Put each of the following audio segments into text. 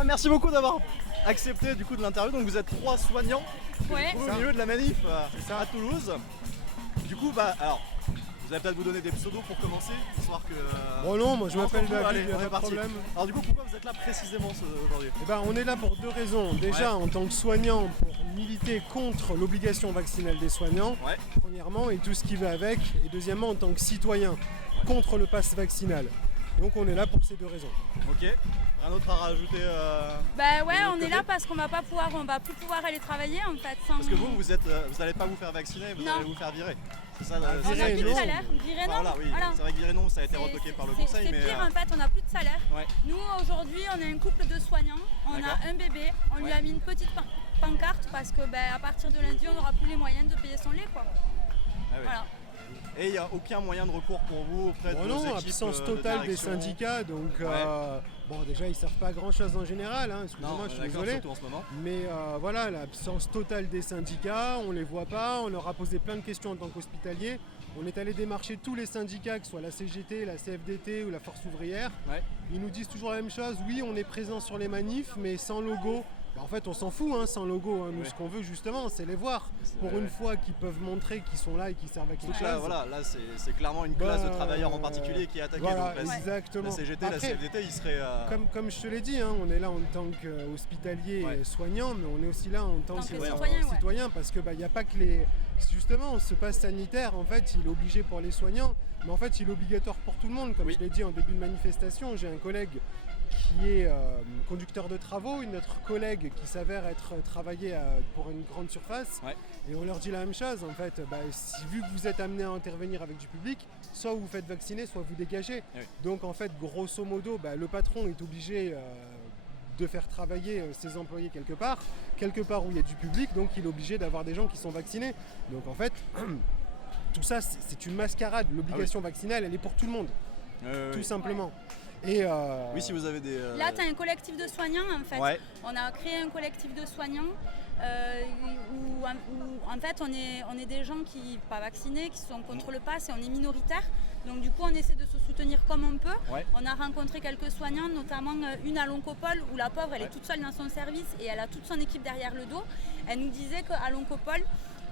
Ouais, merci beaucoup d'avoir accepté du coup de l'interview. Donc vous êtes 3 soignants Ouais. au milieu de la manif à Toulouse. Du coup, alors, vous allez peut-être vous donner des pseudos pour commencer, histoire que... Bon non, moi je m'appelle David, allez, il n'y a on est pas de parti. problème. Alors du coup, pourquoi vous êtes là précisément aujourd'hui? Eh ben, on est là pour 2 raisons. Déjà, en tant que soignant, pour militer contre l'obligation vaccinale des soignants, Ouais. premièrement, et tout ce qui va avec. Et deuxièmement, en tant que citoyen, contre le pass vaccinal. Donc on est là pour ces 2 raisons. Ok. Rien d'autre à rajouter Bah ouais, de on votre est côté là parce qu'on va plus pouvoir aller travailler en fait. Sans... Parce que vous n'allez pas vous faire vacciner, vous Non. allez vous faire virer. C'est ça, on n'a Virer, plus de non. salaire, virer non. Voilà, oui. Voilà. C'est vrai que virer non, ça a été retoqué par le conseil, C'est mais... pire en fait, on n'a plus de salaire. Ouais. Nous aujourd'hui, on est un couple de soignants, on D'accord. a un bébé, on lui Ouais. a mis une petite pancarte parce que à partir de lundi, on n'aura plus les moyens de payer son lait quoi. Ah oui. Voilà. Et il n'y a aucun moyen de recours pour vous auprès de Bon vos non, équipes absence de totale des direction. syndicats, donc bon déjà ils servent pas à grand chose en général, hein, excusez-moi, Non, je suis d'accord, désolé. surtout en ce moment. Mais voilà, l'absence totale des syndicats, on les voit pas, on leur a posé plein de questions en tant qu'hospitalier. On est allé démarcher tous les syndicats, que ce soit la CGT, la CFDT ou la Force ouvrière. Ouais. Ils nous disent toujours la même chose, oui on est présent sur les manifs, mais sans logo. En fait on s'en fout sans logo, nous Ouais. ce qu'on veut justement c'est les voir. Pour une fois qu'ils peuvent montrer qu'ils sont là et qu'ils servent à quelque Donc chose. là, voilà, là c'est clairement une classe de travailleurs en particulier qui est attaquée. Voilà, Donc la, exactement. la CGT, la Après, CFDT, ils seraient... comme je te l'ai dit, on est là en tant qu'hospitalier et soignant, mais on est aussi là en tant que citoyen, citoyen parce que il n'y a pas que les... Justement, ce pass sanitaire, en fait, il est obligé pour les soignants, mais en fait, il est obligatoire pour tout le monde. Comme je l'ai dit en début de manifestation, j'ai un collègue qui est conducteur de travaux, une autre collègue qui s'avère être travaillé pour une grande surface, et on leur dit la même chose, en fait, vu que vous êtes amené à intervenir avec du public, soit vous vous faites vacciner, soit vous dégagez. Donc en fait, grosso modo, le patron est obligé de faire travailler ses employés quelque part où il y a du public, donc il est obligé d'avoir des gens qui sont vaccinés. Donc en fait, tout ça, c'est une mascarade. L'obligation vaccinale, elle est pour tout le monde, tout simplement. Et Oui, si vous avez des... Là, tu as un collectif de soignants en fait. Ouais. On a créé un collectif de soignants où en fait on est des gens qui pas vaccinés, qui sont contre le pass et on est minoritaire. Donc du coup, on essaie de se soutenir comme on peut. Ouais. On a rencontré quelques soignants, notamment une à l'Oncopole où la pauvre, elle est toute seule dans son service et elle a toute son équipe derrière le dos. Elle nous disait qu'à l'Oncopole,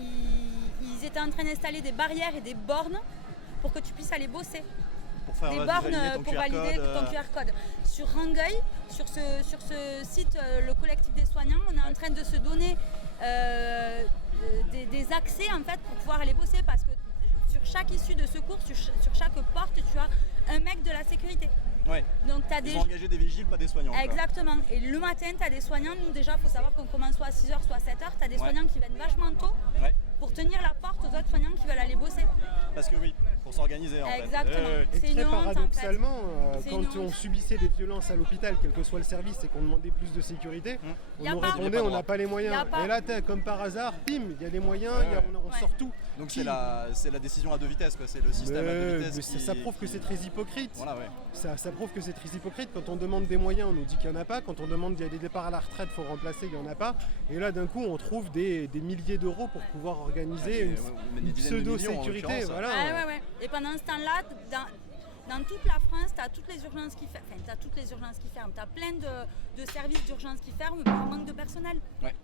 ils étaient en train d'installer des barrières et des bornes pour que tu puisses aller bosser. Pour faire des valider bornes ton pour QR valider code, ton QR code. Sur Rangueil, sur ce site, le collectif des soignants, on est en train de se donner des accès en fait pour pouvoir aller bosser parce que sur chaque issue de secours, sur chaque porte, tu as un mec de la sécurité. Ouais. Donc, Ils ont engagé des vigiles, pas des soignants. Exactement. Et le matin, tu as des soignants. Nous, déjà, il faut savoir qu'on commence soit à 6h, soit à 7h. Tu as des soignants qui viennent vachement tôt pour tenir la porte aux autres soignants qui veulent aller bosser. Parce que oui, pour s'organiser en fait. Exactement. Et C'est une très honte, paradoxalement, en fait. C'est une quand on honte. subissait des violences à l'hôpital, quel que soit le service, et qu'on demandait plus de sécurité, on Y a nous pas. répondait on n'a pas les Y a moyens. pas. Et là, comme par hasard, bim, il y a des moyens, on sort tout. Donc c'est la décision à 2 vitesses, quoi. C'est le système à 2 vitesses. Mais ça prouve que c'est très hypocrite. Voilà, ouais. Ça prouve que c'est très hypocrite. Quand on demande des moyens, on nous dit qu'il n'y en a pas. Quand on demande qu'il y a des départs à la retraite, il faut remplacer, il n'y en a pas. Et là, d'un coup, on trouve des milliers d'euros pour pouvoir organiser une pseudo-sécurité. Voilà. Ouais. Et pendant ce temps-là, dans toute la France, tu as toutes les urgences qui ferment. Enfin, tu as toutes les urgences qui ferment. Tu as plein de services d'urgence qui ferment par manque de personnel. Ouais.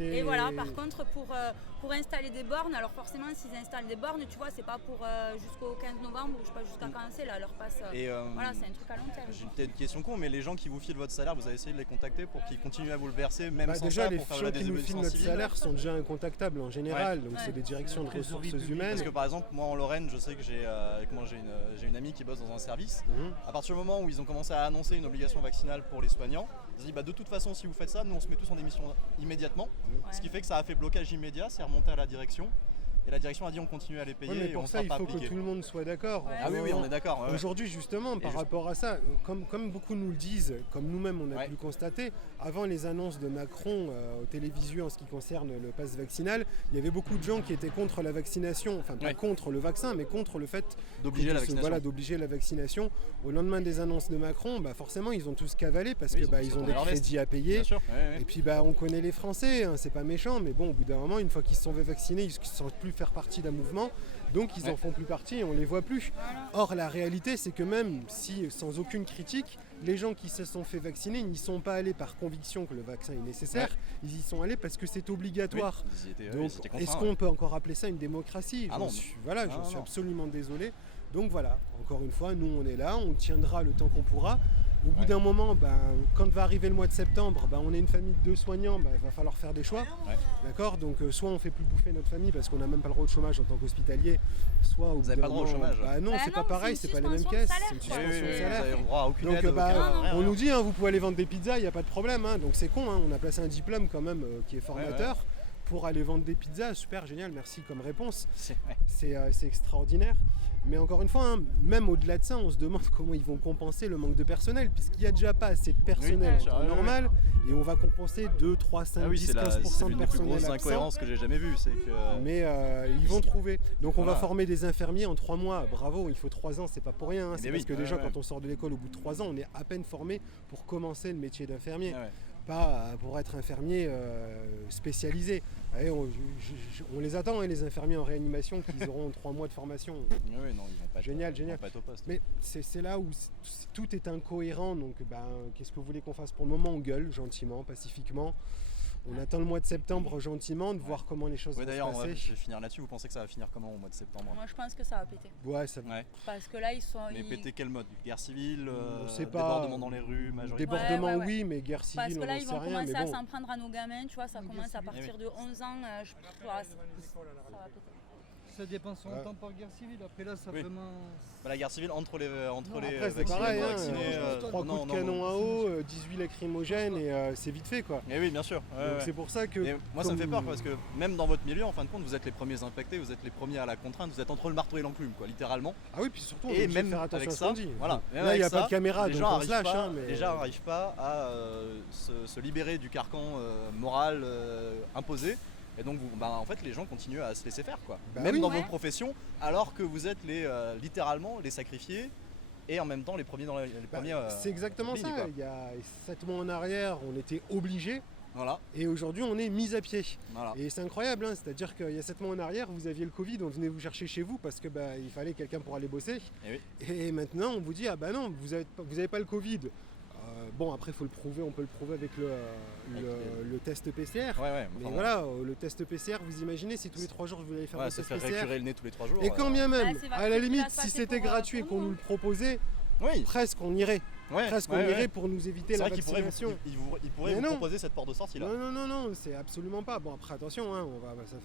Et voilà, par contre, pour installer des bornes, alors forcément, s'ils installent des bornes, tu vois, c'est pas pour jusqu'au 15 novembre, ou je sais pas jusqu'à quand c'est, là, leur passe. Voilà, c'est un truc à long terme. J'ai peut-être une question con, mais les gens qui vous filent votre salaire, vous avez essayé de les contacter pour qu'ils continuent à vous le verser, même sans déjà, ça, les pour faire gens la qui nous filent désobéissance notre civile. salaire sont déjà incontactables en général, donc c'est des directions de ressources humaines. Parce que par exemple, moi en Lorraine, je sais que j'ai une amie qui bosse dans un service. À partir du moment où ils ont commencé à annoncer une obligation vaccinale pour les soignants, ils ont dit de toute façon, si vous faites ça, nous on se met tous en démission immédiatement. Ce qui fait que ça a fait blocage immédiat, c'est remonté à la direction. Et la direction a dit on continue à les payer mais et pour on ça, sera il pas faut appliqué. que tout le monde soit d'accord. Ah oui, on est d'accord. Aujourd'hui, justement, par rapport à ça, comme beaucoup nous le disent, comme nous-mêmes on a pu le constater, avant les annonces de Macron aux télévisions en ce qui concerne le pass vaccinal, il y avait beaucoup de gens qui étaient contre la vaccination, enfin pas contre le vaccin, mais contre le fait d'obliger la vaccination. Voilà, d'obliger la vaccination. Au lendemain des annonces de Macron, forcément, ils ont tous cavalé parce que ils ont des crédits à payer. Bien sûr. Et puis on connaît les Français, c'est pas méchant, mais bon, au bout d'un moment, une fois qu'ils se sont fait vacciner, ils se sentent plus faire partie d'un mouvement, donc ils en font plus partie et on les voit plus. Or la réalité c'est que même si, sans aucune critique, les gens qui se sont fait vacciner n'y sont pas allés par conviction que le vaccin est nécessaire, ils y sont allés parce que c'est obligatoire. Donc est-ce qu'on peut encore appeler ça une démocratie? J'en suis absolument désolé. Donc voilà, encore une fois, nous on est là, on tiendra le temps qu'on pourra. Au bout d'un moment, quand va arriver le mois de septembre, on est une famille de 2 soignants, il va falloir faire des choix. D'accord. Donc soit on fait plus bouffer notre famille parce qu'on n'a même pas le droit au chômage en tant qu'hospitalier, soit au bout d'un pas le droit au chômage. Non, c'est pas pareil, c'est pas les mêmes caisses, c'est une suspension de salaire. Vous avez droit à aucune Donc aide, on nous dit vous pouvez aller vendre des pizzas, il n'y a pas de problème. Donc c'est con, on a placé un diplôme quand même qui est formateur. Pour aller vendre des pizzas, super génial, merci comme réponse. C'est extraordinaire. Mais encore une fois, même au-delà de ça, on se demande comment ils vont compenser le manque de personnel, puisqu'il n'y a déjà pas assez de personnel normal, et on va compenser 2, 3, 5, 10, 15% de personnel. C'est l'une des plus grosses incohérences que j'ai jamais vues. Mais ils vont trouver. Donc on va former des infirmiers en 3 mois. Bravo, il faut 3 ans, c'est pas pour rien. C'est parce que déjà quand on sort de l'école au bout de 3 ans, on est à peine formé pour commencer le métier d'infirmier. Pas pour être infirmier spécialisé. Allez, on les attend, les infirmiers en réanimation qui auront 3 mois de formation. Ils vont pas génial. Ils vont pas être au poste. Mais c'est là où tout est incohérent. Donc qu'est-ce que vous voulez qu'on fasse pour le moment? On gueule gentiment, pacifiquement. On attend le mois de septembre gentiment de voir comment les choses vont se passer. D'ailleurs, je vais finir là-dessus. Vous pensez que ça va finir comment au mois de septembre? Moi, je pense que ça va péter. Ça va. Parce que là, ils sont. Mais péter quel mode? Guerre civile, débordement dans les rues, majoritairement. Débordement, oui, mais guerre civile, parce que là, ils vont commencer à bon. s'en prendre à nos gamins. Tu vois, ça commence à partir de 11 ans. Ça va péter. Ça dépense son temps par guerre civile. Après là, ça vraiment. La guerre civile entre les c'est pareil, vaccinés. 3 coups de canon à eau, 18 lacrymogènes et c'est vite fait quoi. Et oui, bien sûr. Donc c'est pour ça que. Et moi, ça me fait peur parce que même dans votre milieu, en fin de compte, vous êtes les premiers infectés, vous êtes les premiers à la contrainte, vous êtes entre le marteau et l'enclume, quoi, littéralement. Ah oui, puis surtout, on et même faire attention avec à ça. ce qu'on dit. Voilà. Là, il n'y a pas de caméra, donc on se lâche. Les gens n'arrivent pas à se libérer du carcan moral imposé. Et donc, en fait, les gens continuent à se laisser faire, quoi. Même dans vos professions, alors que vous êtes littéralement les sacrifiés et en même temps les premiers dans les premiers. C'est exactement ça. Il y a 7 mois en arrière, on était obligés. Voilà. Et aujourd'hui, on est mis à pied. Voilà. Et c'est incroyable, c'est-à-dire qu'il y a 7 mois en arrière, vous aviez le Covid, on venait vous chercher chez vous parce que il fallait quelqu'un pour aller bosser. Et maintenant, on vous dit non, vous avez pas le Covid. Après, il faut le prouver, on peut le prouver avec le test PCR. Mais voilà, le test PCR, vous imaginez si tous les 3 jours vous allez faire le test PCR. Se faire récurer le nez tous les 3 jours. Et quand bien même, à la limite, si c'était gratuit et qu'on nous le proposait, presque on irait. Presque on irait pour nous éviter la vaccination. Il pourrait vous proposer cette porte de sortie là. Non, c'est absolument pas. Bon après attention,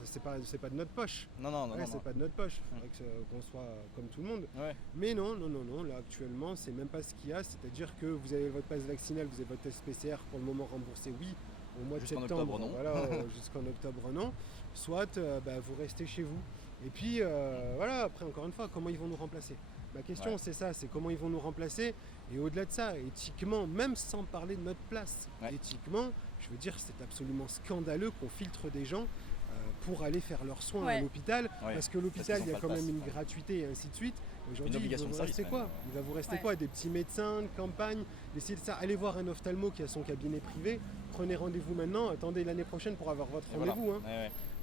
c'est pas de notre poche. Non. C'est pas de notre poche. Il faudrait qu'on soit comme tout le monde. Mais non, là actuellement c'est même pas ce qu'il y a. C'est-à-dire que vous avez votre passe vaccinal, vous avez votre test PCR pour le moment remboursé, oui. Au mois de septembre, jusqu'en octobre non. Soit vous restez chez vous. Et puis après encore une fois, comment ils vont nous remplacer? Ma question c'est ça, c'est comment ils vont nous remplacer. Et au-delà de ça, éthiquement, même sans parler de notre place, éthiquement, je veux dire, c'est absolument scandaleux qu'on filtre des gens pour aller faire leurs soins à l'hôpital, parce que l'hôpital, il y a quand même une gratuité et ainsi de suite. Aujourd'hui, il va vous rester quoi? Il va vous rester quoi? Des petits médecins de campagne, d'essayer de ça. Allez voir un ophtalmo qui a son cabinet privé, prenez rendez-vous maintenant, attendez l'année prochaine pour avoir votre rendez-vous.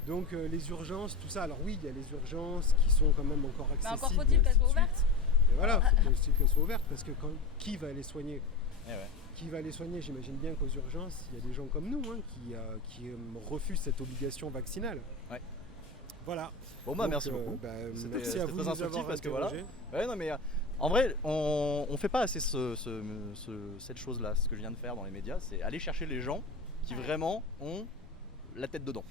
Donc les urgences, tout ça. Alors oui, il y a les urgences qui sont quand même encore accessibles. Encore faut-il qu'elles soient ouvertes. Et voilà, il faut aussi qu'elles soient ouvertes parce que qui va les soigner? Qui va les soigner? J'imagine bien qu'aux urgences, il y a des gens comme nous qui refusent cette obligation vaccinale. Voilà. Bon merci beaucoup. Merci à vous très instructif parce que voilà. Mais en vrai, on fait pas assez cette chose-là. Ce que je viens de faire dans les médias, c'est aller chercher les gens qui vraiment ont la tête dedans.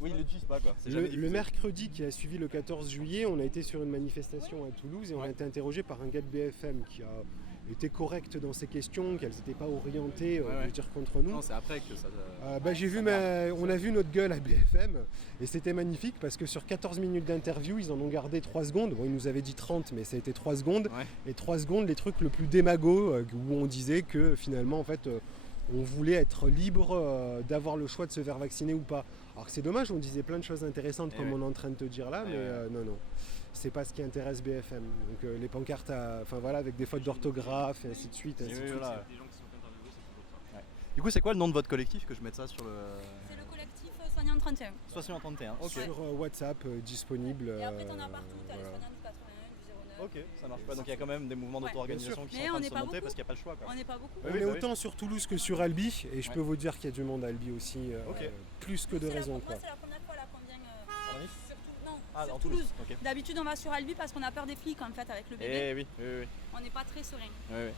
Oui, ils le disent pas quoi. Le mercredi qui a suivi le 14 juillet, on a été sur une manifestation à Toulouse et on a été interrogé par un gars de BFM qui a été correct dans ses questions, qu'elles n'étaient pas orientées je veux dire, contre nous. Non, c'est après que ça. On a vu notre gueule à BFM et c'était magnifique parce que sur 14 minutes d'interview, ils en ont gardé 3 secondes. Bon, ils nous avaient dit 30, mais ça a été 3 secondes. Et 3 secondes, les trucs le plus démago où on disait que finalement, en fait, on voulait être libre d'avoir le choix de se faire vacciner ou pas. Alors que c'est dommage, on disait plein de choses intéressantes comme on est en train de te dire là, mais non. C'est pas ce qui intéresse BFM. Donc les pancartes avec des fautes d'orthographe et ainsi de suite. Du coup, c'est quoi le nom de votre collectif que je mette ça sur le... C'est le collectif soignants 31. Soignants 31, ok. Sur WhatsApp disponible. Et après, t'en as partout, t'as les voilà. soignants du 81, du 09. Ok, ça marche pas. Donc il y a quand même des mouvements Ouais, d'auto-organisation bien qui sûr. sont en train Mais on de n'est se pas monter beaucoup. parce qu'il n'y a pas le choix. Quoi. On n'est pas beaucoup. On Oui, est bah oui. autant sur Toulouse que sur Albi et je peux vous dire qu'il y a du monde à Albi aussi, Ok. plus que de raison. Moi, Quoi. c'est la première fois là qu'on vient En Manif sur dans Toulouse. Ok. D'habitude, on va sur Albi parce qu'on a peur des flics en fait avec le bébé. Eh oui, oui, oui. On n'est pas très serein. oui, oui.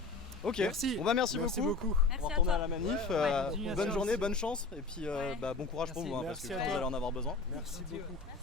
Ok, Merci. Bon, bah, merci beaucoup. beaucoup. On Merci va à retourner toi. à la manif. Ouais, continuation bonne journée, aussi. bonne chance et puis Ouais. bon courage pour Merci. vous parce que Merci je à pense que toi. vous allez en avoir besoin. Merci beaucoup. Merci.